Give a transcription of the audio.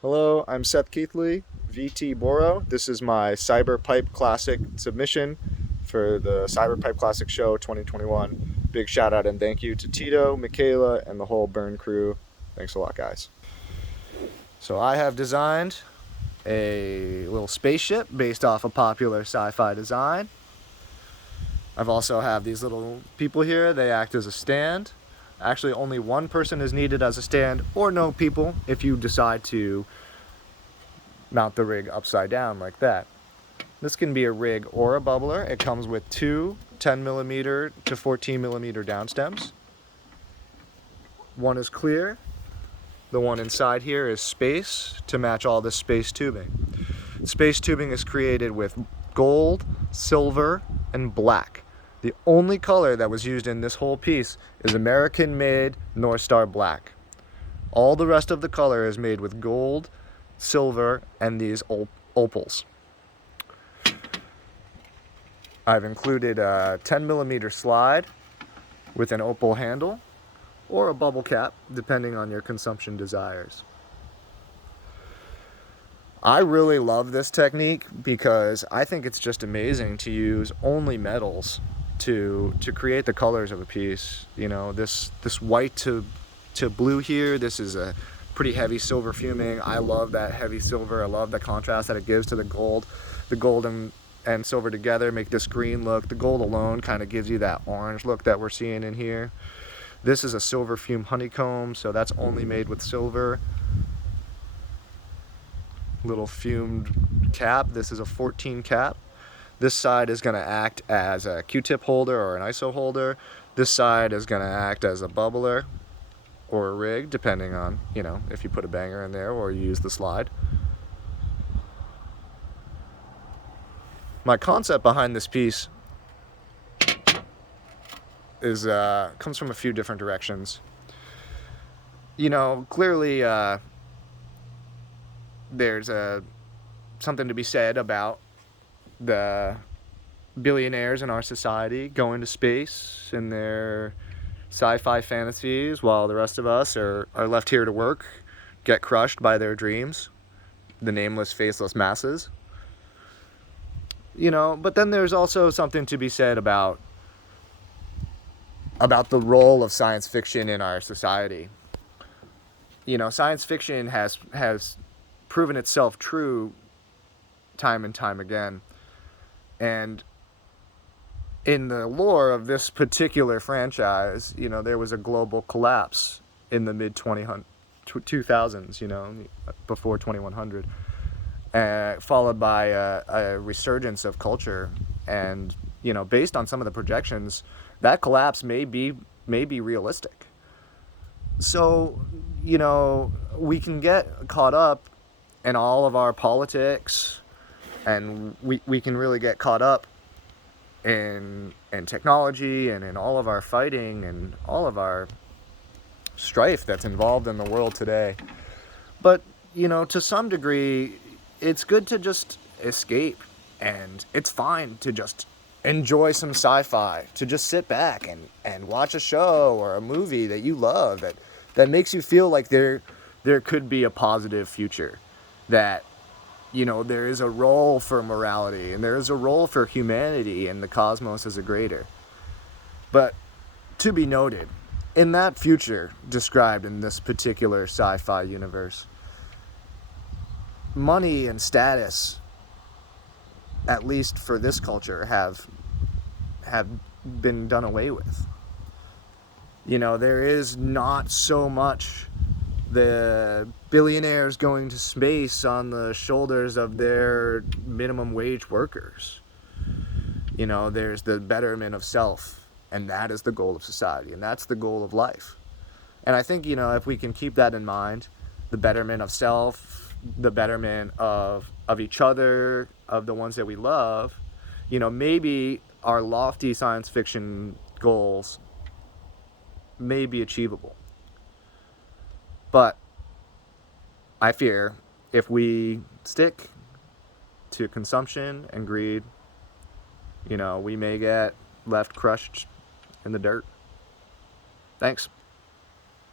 Hello, I'm Seth Keithley, VTBORO. This is my Cyberpipe Classic submission for the Cyberpipe Classic Show 2021. Big shout out and thank you to Tito, Michaela, and the whole Burn crew. Thanks a lot, guys. So I have designed a little spaceship based off a popular sci-fi design. I've also have these little people here. They act as a stand. Actually, only one person is needed as a stand, or no people if you decide to mount the rig upside down like that. This can be a rig or a bubbler. It comes with two 10mm to 14mm down stems. One is clear. The one inside here is space to match all this space tubing. Space tubing is created with gold, silver, and black. The only color that was used in this whole piece is American-made North Star Black. All the rest of the color is made with gold, silver, and these opals. I've included a 10mm slide with an opal handle or a bubble cap, depending on your consumption desires. I really love this technique because I think it's just amazing to use only metals to create the colors of a piece. You know, this white to blue here, this is a pretty heavy silver fuming. I love that heavy silver. I love the contrast that it gives to the gold. The gold and silver together make this green look. The gold alone kind of gives you that orange look that we're seeing in here. This is a silver fume honeycomb, so that's only made with silver. Little fumed cap. This is a 14 cap. This side is going to act as a Q-tip holder or an ISO holder. This side is going to act as a bubbler or a rig, depending on, you know, if you put a banger in there or you use the slide. My concept behind this piece is comes from a few different directions. You know, clearly there's something to be said about the billionaires in our society going to space in their sci-fi fantasies while the rest of us are left here to work, get crushed by their dreams, the nameless, faceless masses. You know, but then there's also something to be said about the role of science fiction in our society. You know, science fiction has proven itself true time and time again. And in the lore of this particular franchise, you know, there was a global collapse in the mid-2000s, you know, before 2100, followed by a resurgence of culture. And, you know, based on some of the projections, that collapse may be realistic. So, you know, we can get caught up in all of our politics, and we can really get caught up in technology and in all of our fighting and all of our strife that's involved in the world today. But, you know, to some degree, it's good to just escape, and it's fine to just enjoy some sci-fi, to just sit back and watch a show or a movie that you love that makes you feel like there could be a positive future, that, you know, there is a role for morality and there is a role for humanity and the cosmos as a greater. But to be noted, in that future described in this particular sci-fi universe, money and status, at least for this culture, have been done away with. You know, there is not so much the billionaires going to space on the shoulders of their minimum wage workers. You know, there's the betterment of self, and that is the goal of society, and that's the goal of life. And I think, you know, if we can keep that in mind, the betterment of self, the betterment of each other, of the ones that we love, you know, maybe our lofty science fiction goals may be achievable. But I fear if we stick to consumption and greed, you know, we may get left crushed in the dirt. Thanks.